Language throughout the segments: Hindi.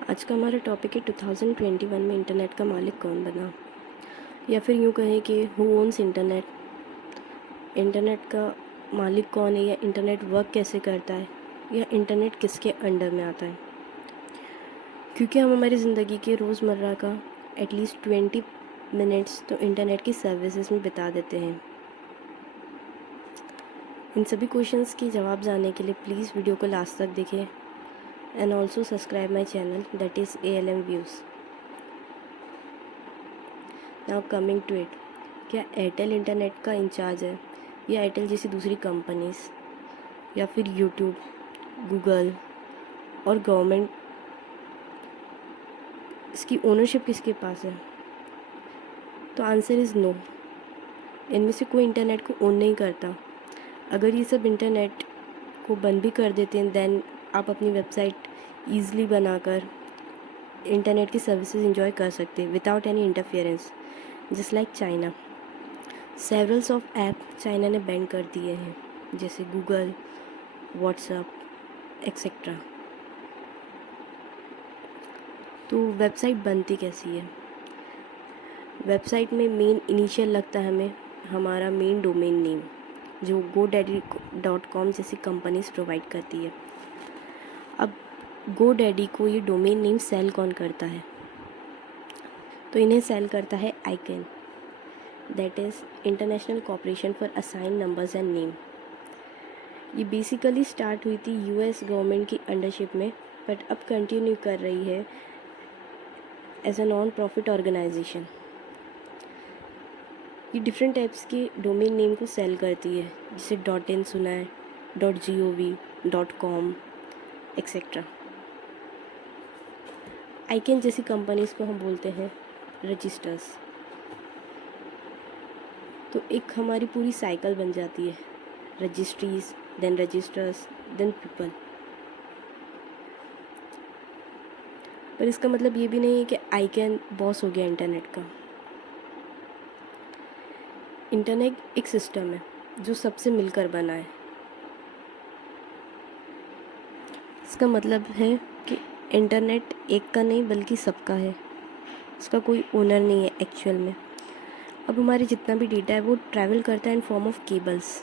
आज का हमारा टॉपिक है 2021 में इंटरनेट का मालिक कौन बना, या फिर यूँ कहें कि हु ओन्स इंटरनेट। इंटरनेट का मालिक कौन है, या इंटरनेट वर्क कैसे करता है, या इंटरनेट किसके अंडर में आता है। क्योंकि हम हमारी ज़िंदगी के रोज़मर्रा का एटलीस्ट 20 मिनट्स तो इंटरनेट की सर्विसेज में बिता देते हैं। इन सभी क्वेश्चंस की जवाब जानने के लिए प्लीज़ वीडियो को लास्ट तक देखें and also subscribe my channel, that is ALM Views. Now coming to it, क्या एयरटेल इंटरनेट का इंचार्ज है, या एयरटेल जैसी दूसरी कंपनीज, या फिर यूट्यूब, गूगल और गवर्नमेंट, इसकी ओनरशिप किसके पास है? तो आंसर इज़ नो। इनमें से कोई इंटरनेट को ओन नहीं करता। अगर ये सब इंटरनेट को बंद भी कर देते हैं देन आप अपनी वेबसाइट ईज़िली बनाकर इंटरनेट की सर्विसेज इंजॉय कर सकते हैं without any interference. Just like China, severals of app China ने बैन कर दिए हैं, जैसे गूगल, व्हाट्सएप एक्सेट्रा। तो वेबसाइट बनती कैसी है? वेबसाइट में मेन इनिशियल लगता है हमें हमारा मेन डोमेन नेम, जो GoDaddy.com जैसी कंपनीज प्रोवाइड करती है। अब GoDaddy को ये डोमेन नेम सेल कौन करता है? तो इन्हें सेल करता है ICANN, that is international cooperation for assign numbers and name. ये बेसिकली स्टार्ट हुई थी US गवर्नमेंट की अंडरशिप में, बट अब कंटिन्यू कर रही है as a non profit organization. ये डिफरेंट टाइप्स के डोमेन नेम को सेल करती है, जैसे .in सुना है, .gov, .com एक्सेट्रा। ICANN जैसी कंपनीज को हम बोलते हैं रजिस्टर्स। तो एक हमारी पूरी साइकिल बन जाती है, registries, then registers, then people. पर इसका मतलब ये भी नहीं है कि ICANN बॉस हो गया इंटरनेट का। इंटरनेट एक सिस्टम है जो सबसे मिलकर बना है। इसका मतलब है कि इंटरनेट एक का नहीं बल्कि सबका है, इसका कोई ओनर नहीं है एक्चुअल में। अब हमारे जितना भी डेटा है वो ट्रैवल करता है इन फॉर्म ऑफ केबल्स।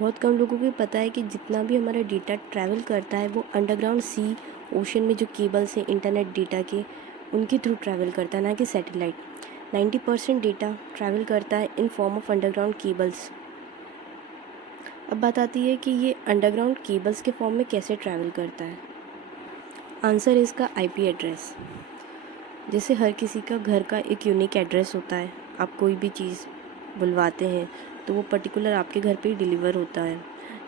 बहुत कम लोगों को पता है कि जितना भी हमारा डेटा ट्रैवल करता है वो अंडरग्राउंड सी, ओशन में जो केबल्स हैं इंटरनेट डेटा के, उनके थ्रू ट्रैवल करता है, ना कि सैटेलाइट। 90% डेटा ट्रैवल करता है in form of underground cables. अब बात आती है कि ये अंडरग्राउंड केबल्स के फॉर्म में कैसे ट्रैवल करता है। आंसर इसका IP एड्रेस। जैसे हर किसी का घर का एक यूनिक एड्रेस होता है, आप कोई भी चीज़ बुलवाते हैं तो वो पर्टिकुलर आपके घर पे ही डिलीवर होता है।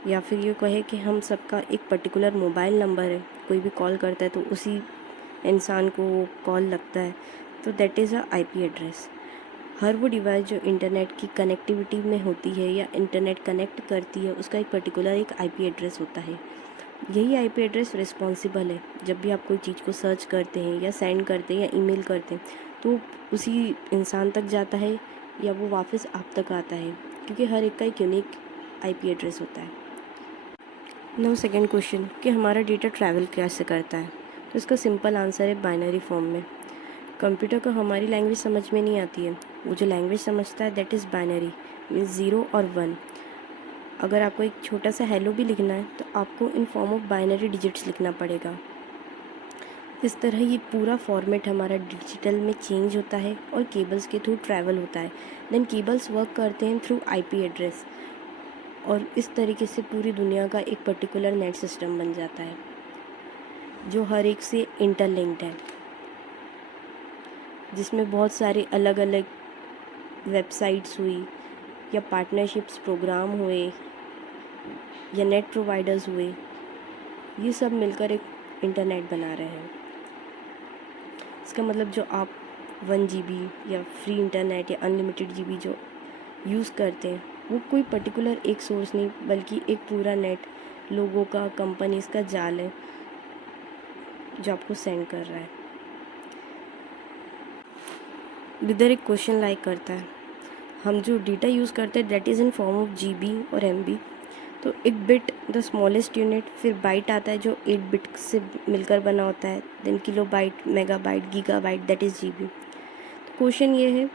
या फिर ये कहे कि हम सबका एक पर्टिकुलर मोबाइल नंबर है, कोई भी कॉल करता है तो उसी इंसान को वो कॉल लगता है, तो that is a IP address. हर वो डिवाइस जो इंटरनेट की कनेक्टिविटी में होती है या इंटरनेट कनेक्ट करती है, उसका एक पर्टिकुलर एक IP एड्रेस होता है। यही IP एड्रेस रिस्पॉन्सिबल है जब भी आप कोई चीज़ को सर्च करते हैं या सेंड करते हैं या ईमेल करते हैं तो उसी इंसान तक जाता है या वो वापस आप तक आता है, क्योंकि हर एक का एक यूनिक IP एड्रेस होता है। नाउ सेकेंड क्वेश्चन कि हमारा डेटा ट्रैवल कैसे करता है। तो इसका सिंपल आंसर है बाइनरी फॉर्म में। कंप्यूटर को हमारी लैंग्वेज समझ में नहीं आती है, वो जो लैंग्वेज समझता है दैट इज़ बाइनरी, मीन्स 0 और 1। अगर आपको एक छोटा सा हेलो भी लिखना है तो आपको in form of binary digits लिखना पड़ेगा। इस तरह ये पूरा फॉर्मेट हमारा डिजिटल में चेंज होता है और केबल्स के थ्रू ट्रैवल होता है। देन केबल्स वर्क करते हैं थ्रू IP एड्रेस, और इस तरीके से पूरी दुनिया का एक पर्टिकुलर नेट सिस्टम बन जाता है जो हर एक से इंटरलिंक्ड है, जिसमें बहुत सारे अलग अलग वेबसाइट्स हुई या पार्टनरशिप्स प्रोग्राम हुए या नेट प्रोवाइडर्स हुए, ये सब मिलकर एक इंटरनेट बना रहे हैं। इसका मतलब जो आप 1 GB या फ्री इंटरनेट या अनलिमिटेड GB जो यूज़ करते हैं वो कोई पर्टिकुलर एक सोर्स नहीं बल्कि एक पूरा नेट, लोगों का, कंपनीज़ का जाल है जो आपको सेंड कर रहा है। इधर एक क्वेश्चन लाइक करता है, हम जो डेटा यूज़ करते हैं that is in form of GB और MB, तो एक बिट द स्मॉलेस्ट यूनिट, फिर बाइट आता है जो 8 बिट से मिलकर बना होता है, then kilobyte, megabyte, gigabyte, that is GB. तो क्वेश्चन ये है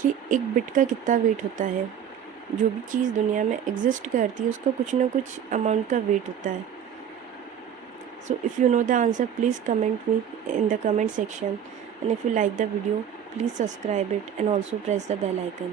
कि एक बिट का कितना वेट होता है। जो भी चीज़ दुनिया में एग्जिस्ट करती है उसका कुछ ना कुछ अमाउंट का वेट होता है। So if you know the answer please comment me in the comment section, and if you like the video please subscribe it and also press the bell icon.